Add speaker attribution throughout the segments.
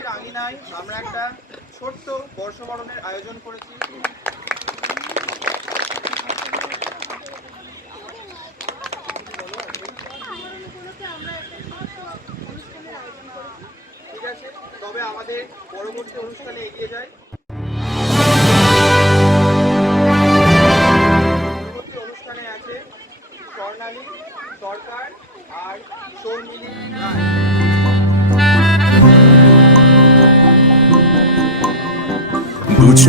Speaker 1: কমিটির আঙিনায় আমরা একটা ছোট্ট বর্ষবরণের আয়োজন করেছি। ঠিক আছে, তবে আমাদের পরবর্তী অনুষ্ঠানে এগিয়ে যায় পরবর্তী অনুষ্ঠানে আছে স্বর্ণালী, সরকার
Speaker 2: আর সৌমিলি রায়।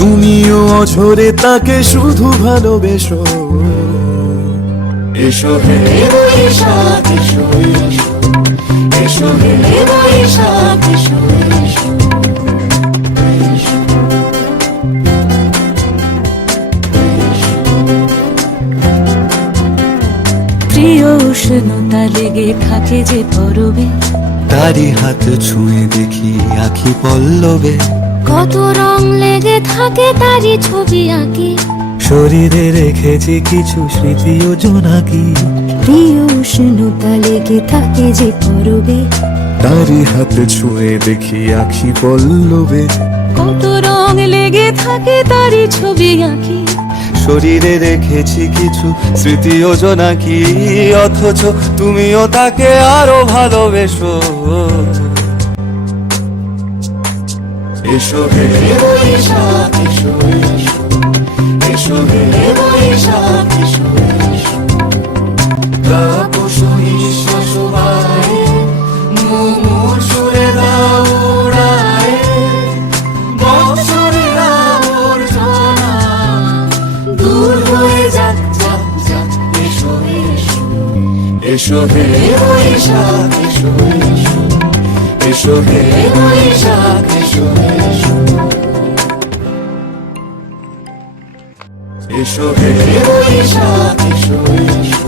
Speaker 2: তুমিও অঝরে তাকে শুধু ভালোবেসো।
Speaker 3: এসো হে বৈশাখ এসো এসো এসো হে বৈশাখ এসো এসো
Speaker 4: প্রিয় উষ্ণতা লেগে থাকে যে পরবে।
Speaker 2: তারি হাত ছুঁয়ে দেখি আখি পল্লবে।
Speaker 4: কত রং লেগে থাকে তারই ছবি আঁকি।
Speaker 2: শরীরে রেখেছি কিছু স্মৃতি ও জোনাকি
Speaker 4: প্রিয় উষ্ণতা লেগে থাকে যে পরবে।
Speaker 2: তারি হাত ছুঁয়ে দেখি আখি পল্লবে।
Speaker 4: কত রং লেগে থাকে তারই ছবি আঁকি।
Speaker 2: শরীরে রেখেছি কিছু স্মৃতি ও জোনাকি অথচ তুমিও তাকে আরও ভালোবেসো।
Speaker 3: এসো হে। বৈশাখ এসো এসো এসো হে। বৈশাখ এসো এসো তাপস নিঃশ্বাস বায়ে মুমুর সুরে দাও উড়ায়ে বৎসরের আবর্জনা দূর হয়ে যাক যাক যাক, এসো এসো এসো হে। বৈশাখ এসো এসো এসো হে। বৈশাখ এসো এসো এসো এসো